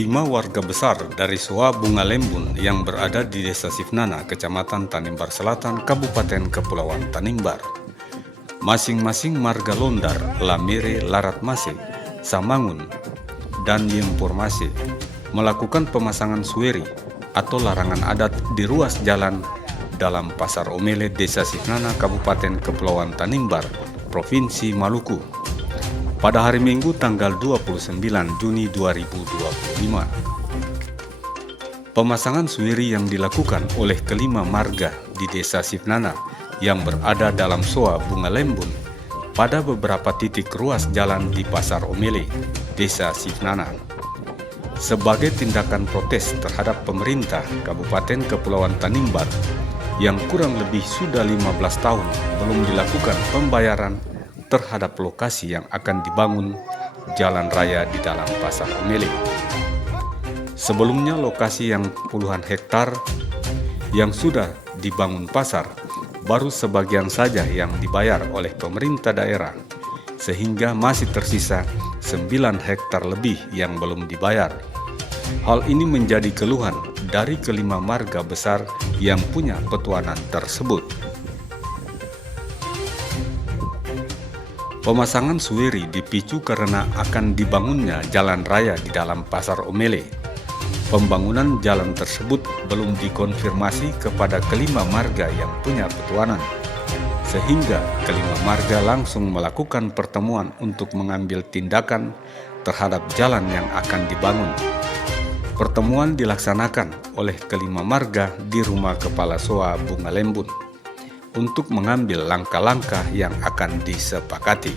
5 warga besar dari Soa Bunga Lembun yang berada di Desa Sifnana, Kecamatan Tanimbar Selatan, Kabupaten Kepulauan Tanimbar. Masing-masing marga Londar, Lamire, Larat Mase, Samangun, dan Yempur Mase melakukan pemasangan sueri atau larangan adat di ruas jalan dalam Pasar Omele, Desa Sifnana, Kabupaten Kepulauan Tanimbar, Provinsi Maluku, pada hari Minggu tanggal 29 Juni 2025. Pemasangan sueri yang dilakukan oleh kelima marga di Desa Sifnana yang berada dalam Soa Bunga Lembun pada beberapa titik ruas jalan di Pasar Omele, Desa Sifnana, sebagai tindakan protes terhadap pemerintah Kabupaten Kepulauan Tanimbar yang kurang lebih sudah 15 tahun belum dilakukan pembayaran terhadap lokasi yang akan dibangun jalan raya di dalam Pasar Omele. Sebelumnya lokasi yang puluhan hektar yang sudah dibangun pasar baru sebagian saja yang dibayar oleh pemerintah daerah, sehingga masih tersisa 9 hektar lebih yang belum dibayar. Hal ini menjadi keluhan dari kelima marga besar yang punya petuanan tersebut. Pemasangan sueri dipicu karena akan dibangunnya jalan raya di dalam Pasar Omele. Pembangunan jalan tersebut belum dikonfirmasi kepada kelima marga yang punya petuanan, sehingga kelima marga langsung melakukan pertemuan untuk mengambil tindakan terhadap jalan yang akan dibangun. Pertemuan dilaksanakan oleh kelima marga di rumah Kepala Soa Bunga Lembun untuk mengambil langkah-langkah yang akan disepakati.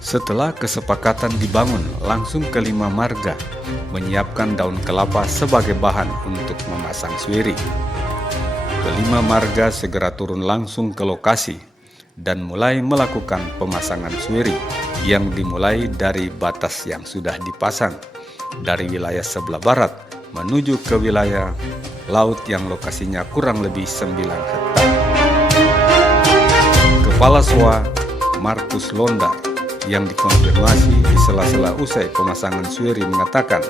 Setelah kesepakatan dibangun, langsung kelima marga menyiapkan daun kelapa sebagai bahan untuk memasang sueri. Kelima marga segera turun langsung ke lokasi dan mulai melakukan pemasangan sueri yang dimulai dari batas yang sudah dipasang dari wilayah sebelah barat menuju ke wilayah laut yang lokasinya kurang lebih 9 hektar. Kepala Soa Markus Londar yang dikonfirmasi di sela-sela usai pemasangan sueri mengatakan,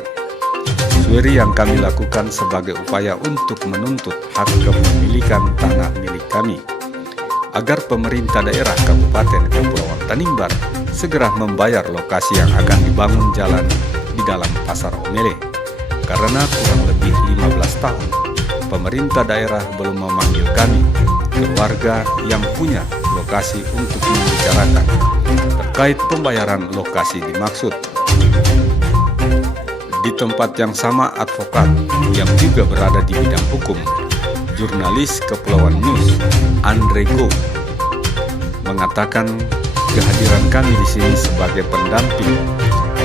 sueri yang kami lakukan sebagai upaya untuk menuntut hak kepemilikan tanah milik kami, agar pemerintah daerah Kabupaten Kepulauan Tanimbar segera membayar lokasi yang akan dibangun jalan di dalam Pasar Omele, karena kurang lebih 15 tahun pemerintah daerah belum memanggil kami, keluarga yang punya lokasi, untuk membicarakan terkait pembayaran lokasi dimaksud. Di tempat yang sama, advokat yang juga berada di bidang hukum, jurnalis Kepulauan News, Andre Go, mengatakan kehadiran kami di sini sebagai pendamping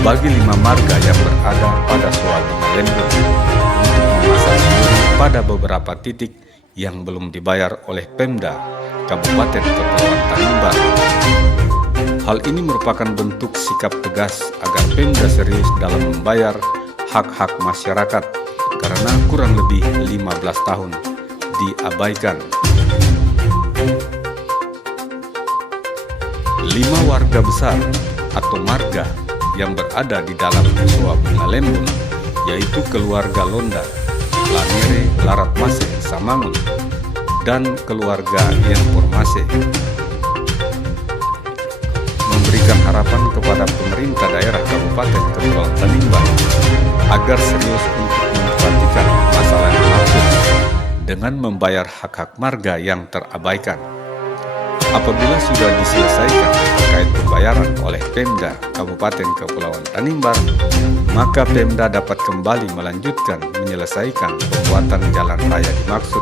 bagi 5 marga yang berada pada Soa Bunga Lembun untuk memasang sueri pada beberapa titik yang belum dibayar oleh Pemda Kabupaten Kepulauan Tanimbar. Hal ini merupakan bentuk sikap tegas agar Pemda serius dalam membayar hak-hak masyarakat karena kurang lebih 15 tahun diabaikan. 5 warga besar atau marga yang berada di dalam Soa Bunga Lembun, yaitu keluarga Londar, Lamire, Larat Mase, Samangun, dan keluarga Yempur Mase, memberikan harapan kepada pemerintah daerah Kabupaten Kepulauan Tanimbar agar serius untuk memperhatikan masalah yang dimaksud dengan membayar hak-hak marga yang terabaikan. Apabila sudah diselesaikan terkait pembayaran oleh Pemda Kabupaten Kepulauan Tanimbar, maka Pemda dapat kembali melanjutkan menyelesaikan pembuatan jalan raya dimaksud.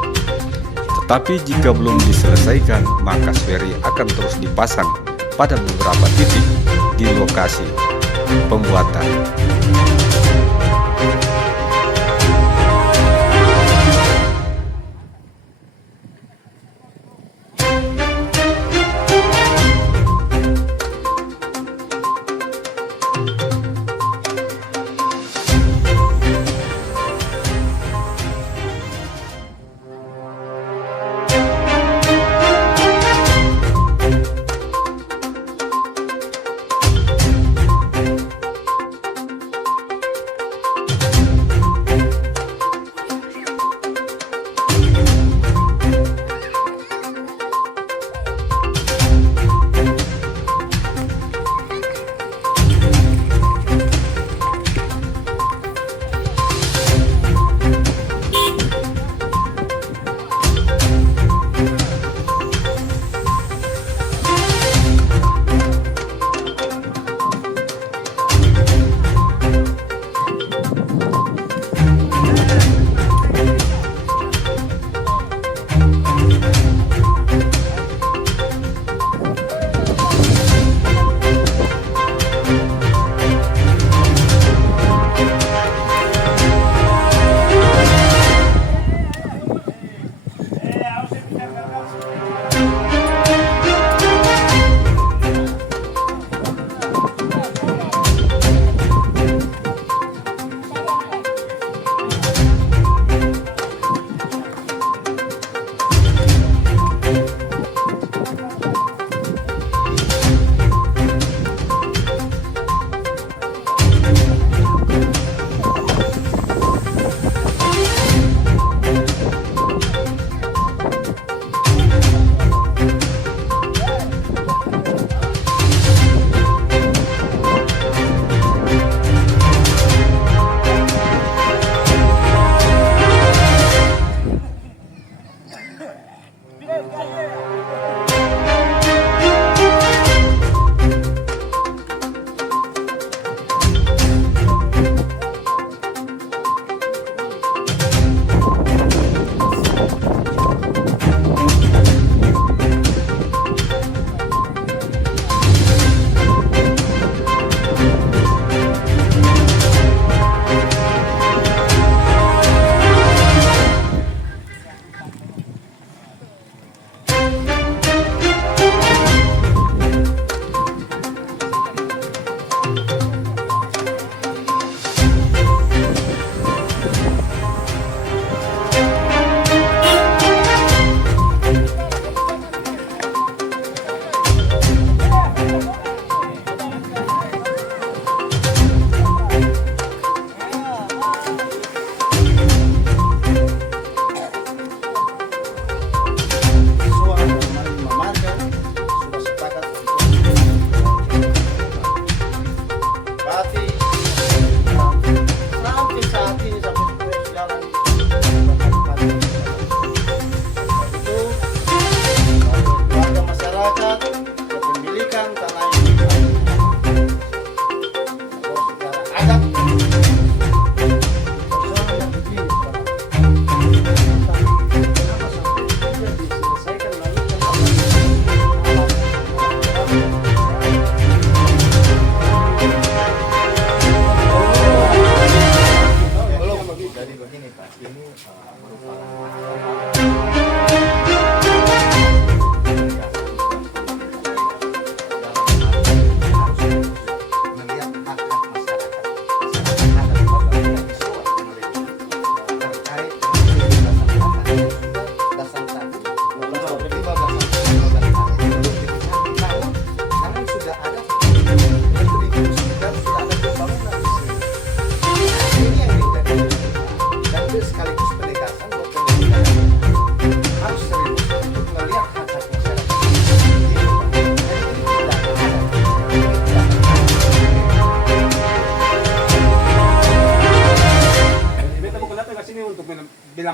Tetapi jika belum diselesaikan, maka sueri akan terus dipasang pada beberapa titik di lokasi pembuatan.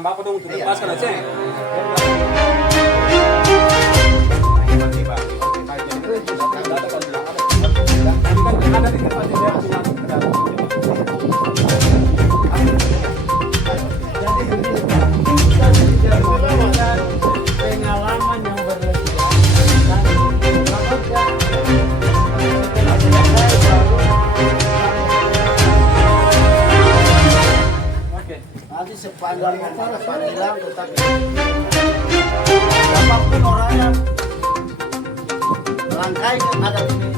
Bapak dong untuk lepaskan aja. Ada di tempat dia pengalaman yang berlebihan nanti sepanjang acara panggilan tetapi siapapun orangnya melangkai ada ini.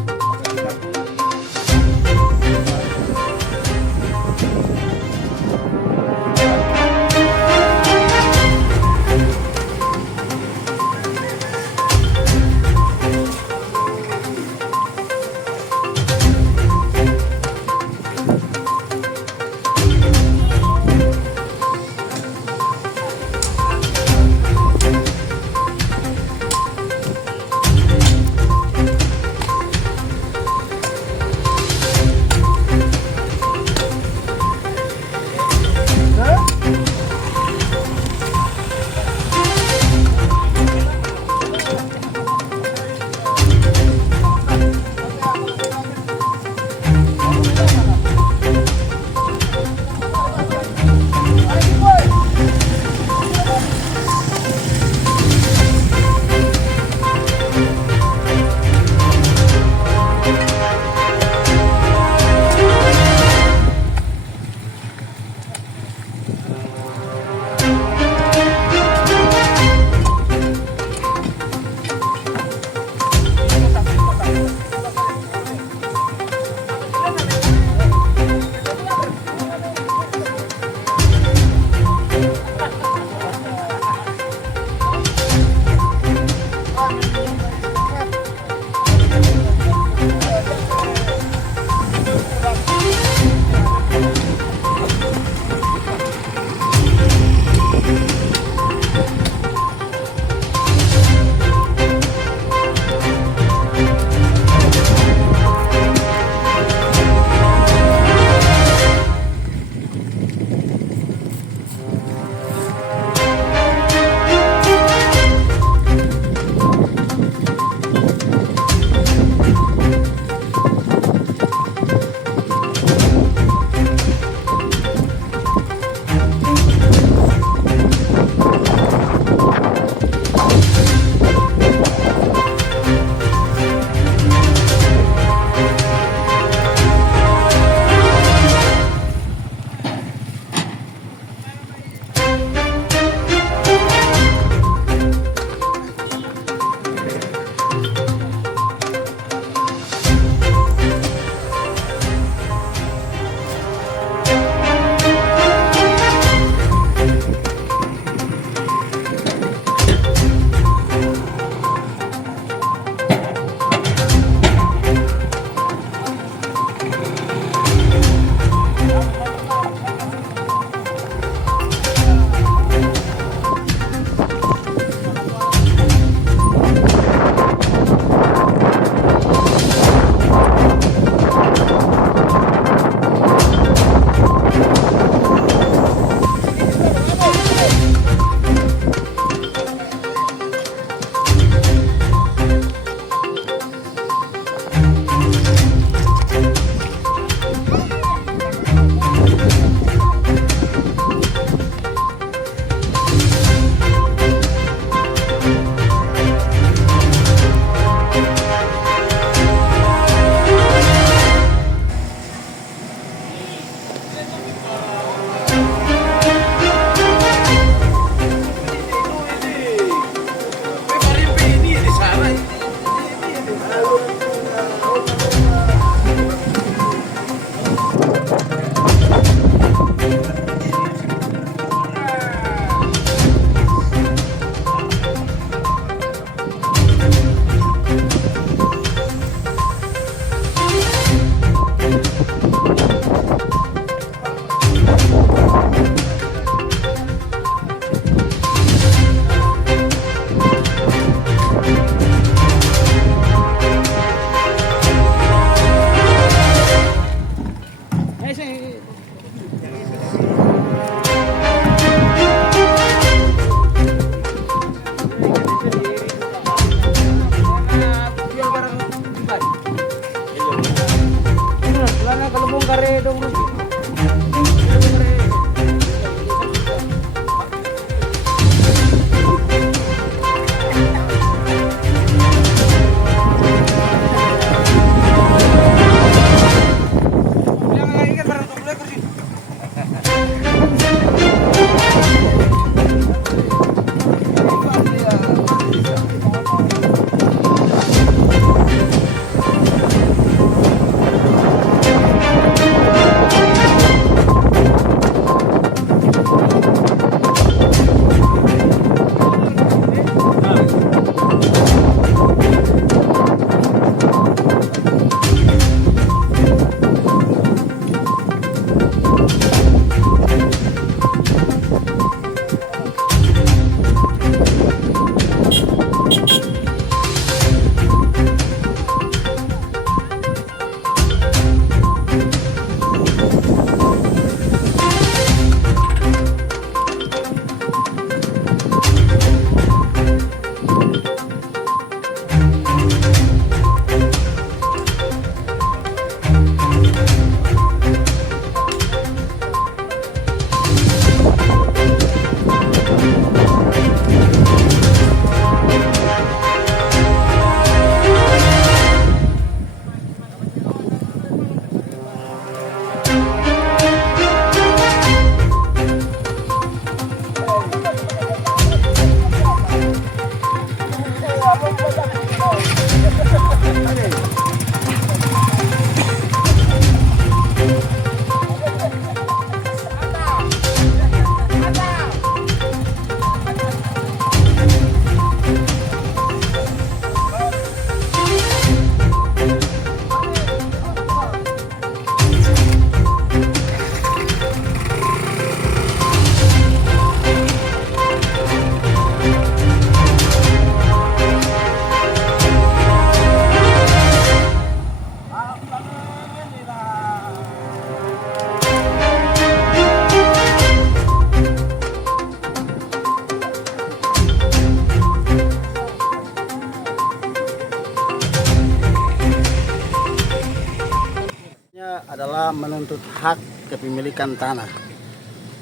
adalah menuntut hak kepemilikan tanah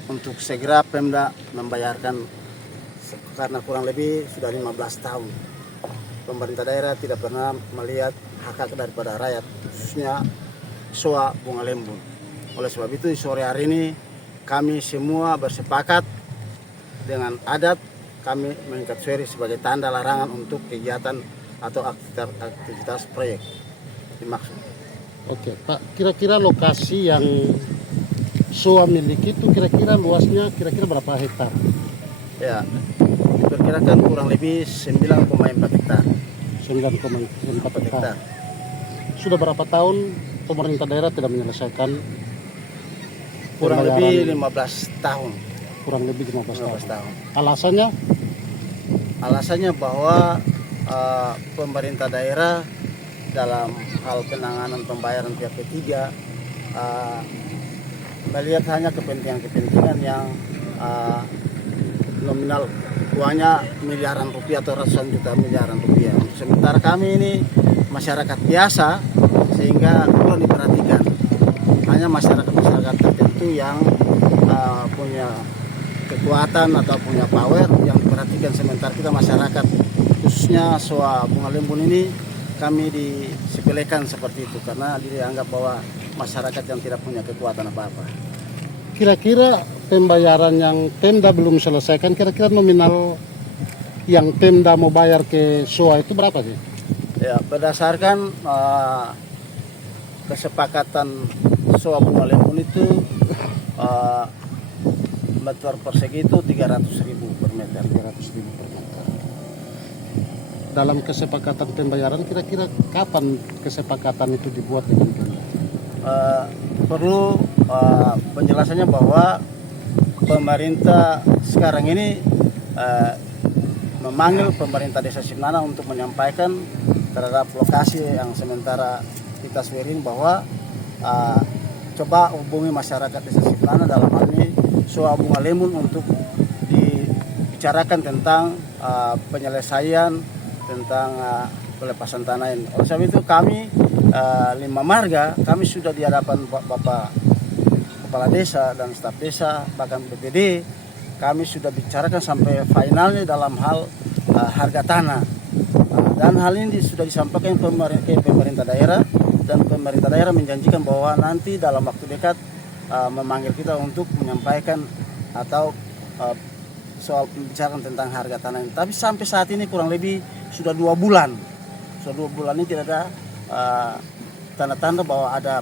untuk segera Pemda membayarkan karena kurang lebih sudah 15 tahun pemerintah daerah tidak pernah melihat hak daripada rakyat, khususnya SOA Bunga Lembun. Oleh sebab itu sore hari ini kami semua bersepakat dengan adat kami mengikat sueri sebagai tanda larangan untuk kegiatan atau aktivitas proyek dimaksud. Oke Pak, kira-kira lokasi yang SOA miliki itu kira-kira luasnya kira-kira berapa hektar? Ya, diperkirakan kurang lebih 9,4 hektar. 9,4 hektar. Hektar. Sudah berapa tahun pemerintah daerah tidak menyelesaikan Kurang pembayaran? lebih 15 tahun. Kurang lebih 15 tahun. 15 tahun. Alasannya? Alasannya bahwa pemerintah daerah dalam hal penanganan pembayaran pihak ketiga melihat hanya kepentingan-kepentingan yang nominal uangnya miliaran rupiah atau ratusan juta miliaran rupiah. Sementara kami ini masyarakat biasa sehingga kurang diperhatikan. Hanya masyarakat tertentu yang punya kekuatan atau punya power yang diperhatikan, sementara kita masyarakat khususnya SOA Bunga Lembun ini kami disepelekan seperti itu karena dianggap bahwa masyarakat yang tidak punya kekuatan apa-apa. Kira-kira pembayaran yang Pemda belum selesaikan, kira-kira nominal yang Pemda mau bayar ke SOA itu berapa sih? Ya, berdasarkan kesepakatan SOA Bunga Lembun itu meter persegi itu 300.000 per meter. 300.000 per meter. Dalam kesepakatan pembayaran kira-kira kapan kesepakatan itu dibuat dengan Pemda? Perlu penjelasannya bahwa pemerintah sekarang ini memanggil pemerintah Desa Simnana untuk menyampaikan terhadap lokasi yang sementara kita suerin bahwa coba hubungi masyarakat Desa Simnana dalam hal ini SOA Bunga Lembun untuk dibicarakan tentang penyelesaian tentang pelepasan tanah ini. Oleh sebab itu kami 5 marga kami sudah di hadapan Bapak Kepala Desa dan staf desa bahkan BPD kami sudah bicarakan sampai finalnya dalam hal harga tanah. Dan hal ini sudah disampaikan ke pemerintah daerah dan pemerintah daerah menjanjikan bahwa nanti dalam waktu dekat memanggil kita untuk menyampaikan atau soal pembicaraan tentang harga tanah ini. Tapi sampai saat ini kurang lebih sudah 2 bulan. Sudah 2 bulan ini tidak ada tanda-tanda bahwa ada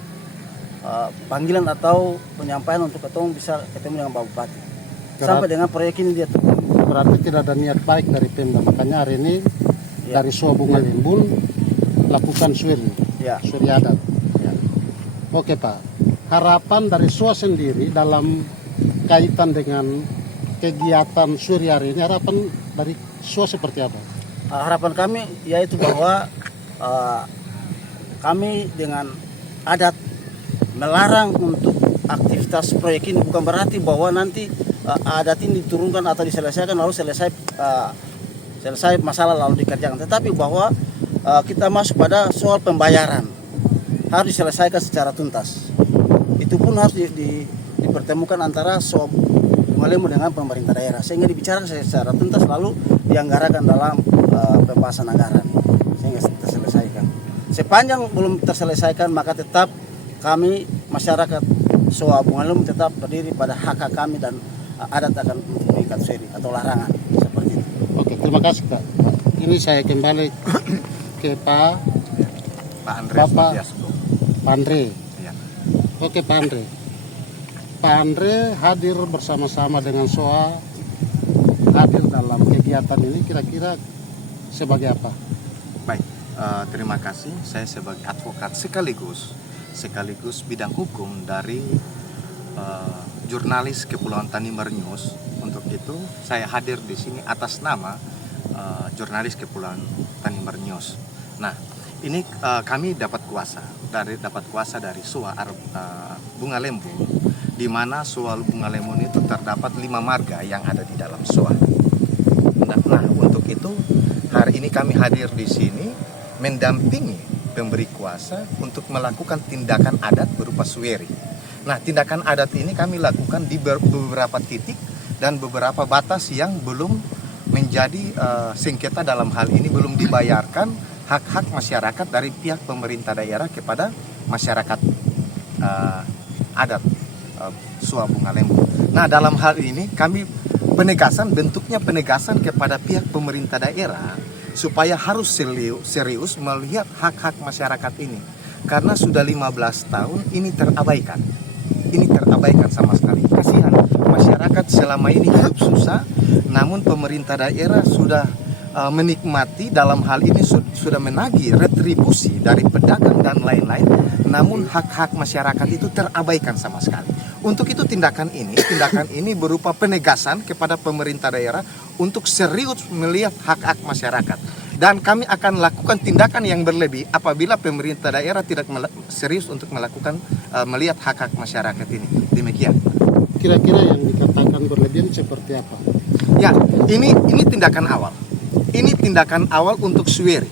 panggilan atau penyampaian untuk ketemu bisa ketemu dengan Pak Bupati. Sampai dengan proyek ini dia berarti tidak ada niat baik dari Pemda, makanya hari ini Ya. dari SOA Bunga Lembun lakukan suiri, Ya. suiri adat. Ya. Oke Pak, harapan dari SOA sendiri dalam kaitan dengan kegiatan suiri hari ini, harapan dari SOA seperti apa? Harapan kami yaitu bahwa kami dengan adat melarang untuk aktivitas proyek ini, bukan berarti bahwa nanti adat ini diturunkan atau diselesaikan lalu selesai masalah lalu dikerjakan, tetapi bahwa kita masuk pada soal pembayaran harus diselesaikan secara tuntas. Itu pun harus dipertemukan antara SOA Bunga Lembun dengan pemerintah daerah sehingga dibicarakan secara tuntas lalu dianggarkan dalam pembahasan anggaran sehingga terselesaikan. Sepanjang belum terselesaikan maka tetap kami masyarakat SOA Bunga Lembun tetap berdiri pada hak kami dan adat akan mengikat seri atau larangan seperti itu. Oke, terima kasih Pak. Ini saya kembali ke Pak Andre Bapak Sutiasko. Pak Andre. Ya. Oke Pak Andre. Pak Andre hadir bersama-sama dengan SOA, hadir dalam kegiatan ini kira-kira sebagai apa? Baik, terima kasih. Saya sebagai advokat sekaligus bidang hukum dari jurnalis Kepulauan Tanimbar News. Untuk itu saya hadir di sini atas nama jurnalis Kepulauan Tanimbar News. Nah, ini kami dapat kuasa dari SOA Bunga Lembun, di mana SOA Bunga Lembun itu terdapat 5 marga yang ada di dalam SOA. Nah, untuk itu hari ini kami hadir di sini mendampingi pemberi kuasa untuk melakukan tindakan adat berupa suweri. Nah, tindakan adat ini kami lakukan di beberapa titik dan beberapa batas yang belum menjadi sengketa dalam hal ini, belum dibayarkan hak-hak masyarakat dari pihak pemerintah daerah kepada masyarakat adat Soa Bunga Lembu. Nah, dalam hal ini kami bentuknya penegasan kepada pihak pemerintah daerah supaya harus serius melihat hak-hak masyarakat ini. Karena sudah 15 tahun ini terabaikan. Ini terabaikan sama sekali. Kasihan masyarakat selama ini hidup susah, namun pemerintah daerah sudah menikmati, dalam hal ini sudah menagih retribusi dari pedagang dan lain-lain, namun hak-hak masyarakat itu terabaikan sama sekali. Untuk itu tindakan ini berupa penegasan kepada pemerintah daerah untuk serius melihat hak-hak masyarakat. Dan kami akan lakukan tindakan yang berlebih apabila pemerintah daerah tidak serius untuk melihat hak-hak masyarakat ini. Demikian. Kira-kira yang dikatakan berlebihan seperti apa? Ya, ini tindakan awal. Ini tindakan awal untuk suweri.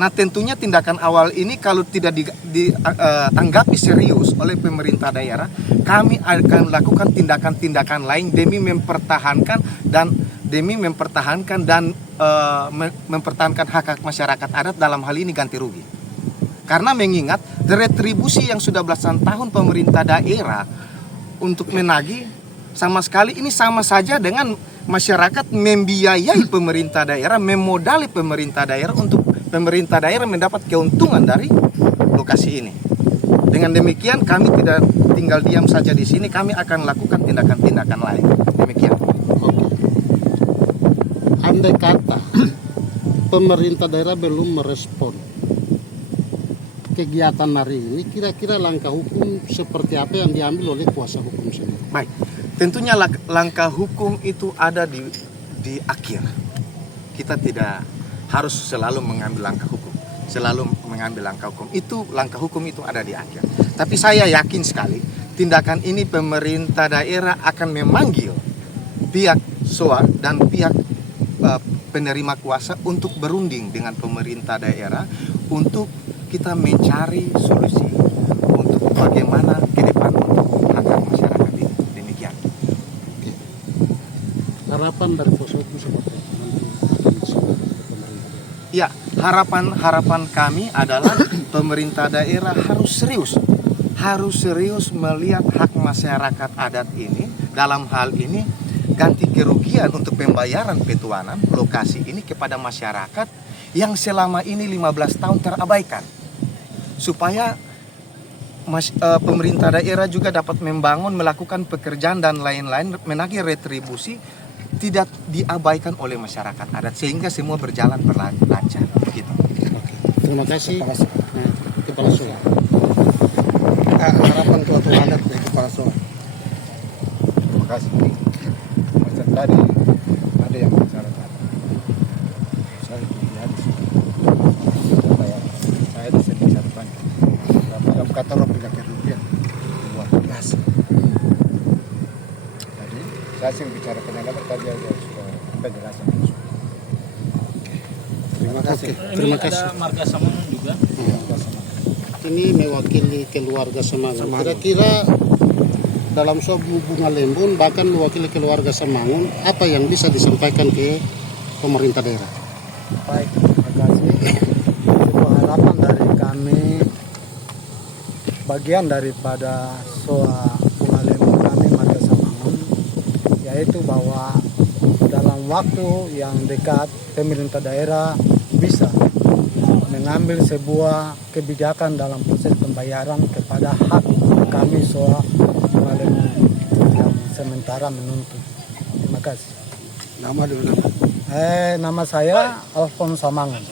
Nah, tentunya tindakan awal ini kalau tidak ditanggapi serius oleh pemerintah daerah, kami akan lakukan tindakan-tindakan lain demi mempertahankan dan mempertahankan hak-hak masyarakat adat, dalam hal ini ganti rugi. Karena mengingat retribusi yang sudah belasan tahun pemerintah daerah untuk menagih, sama sekali ini sama saja dengan masyarakat membiayai pemerintah daerah, memodali pemerintah daerah untuk pemerintah daerah mendapat keuntungan dari lokasi ini. Dengan demikian kami tidak tinggal diam saja di sini, kami akan lakukan tindakan-tindakan lain. Demikian. Oke. Andai kata pemerintah daerah belum merespon kegiatan hari ini, kira-kira langkah hukum seperti apa yang diambil oleh kuasa hukum sendiri? Baik, tentunya langkah hukum itu ada di akhir. Kita tidak harus selalu mengambil langkah hukum. Langkah hukum itu ada di akhir. Tapi saya yakin sekali tindakan ini pemerintah daerah akan memanggil pihak SOA dan pihak penerima kuasa untuk berunding dengan pemerintah daerah untuk kita mencari solusi untuk bagaimana ke depan untuk hak masyarakat ini. Demikian. Harapan dari kuasa hukum seperti apa? Ya, harapan kami adalah pemerintah daerah harus serius melihat hak masyarakat adat ini. Dalam hal ini ganti kerugian untuk pembayaran petuanan lokasi ini kepada masyarakat yang selama ini 15 tahun terabaikan, supaya pemerintah daerah juga dapat melakukan pekerjaan dan lain-lain, menagih retribusi, tidak diabaikan oleh masyarakat adat, sehingga semua berjalan lancar. Begitu. Terima kasih. Kepala SOA. Harapan ketua adat dari kepala SOA. Terima kasih. Macam tadi ada yang bicara tadi. Saya lihat di sini. Saya di sini bisa banyak. Dalam kata orang punya kerugian luar biasa. Jadi saya sih bicara penyelamat tadi aja sudah penjelasan. Terima kasih. Ini Terima ada kasih. marga Samangun juga. Ini mewakili keluarga Semangun. Kira-kira dalam SOA Bunga Lembun, bahkan mewakili keluarga Semangun, apa yang bisa disampaikan ke pemerintah daerah? Baik, terima kasih. Sebuah harapan dari kami, bagian daripada SOA Bunga Lembun kami marga Samangun, yaitu bahwa dalam waktu yang dekat pemerintah daerah bisa mengambil sebuah kebijakan dalam proses pembayaran kepada hak kami SOA Bunga Lembun yang sementara menuntut. Terima kasih. Nama dulu. Nama saya Alfons Samangun.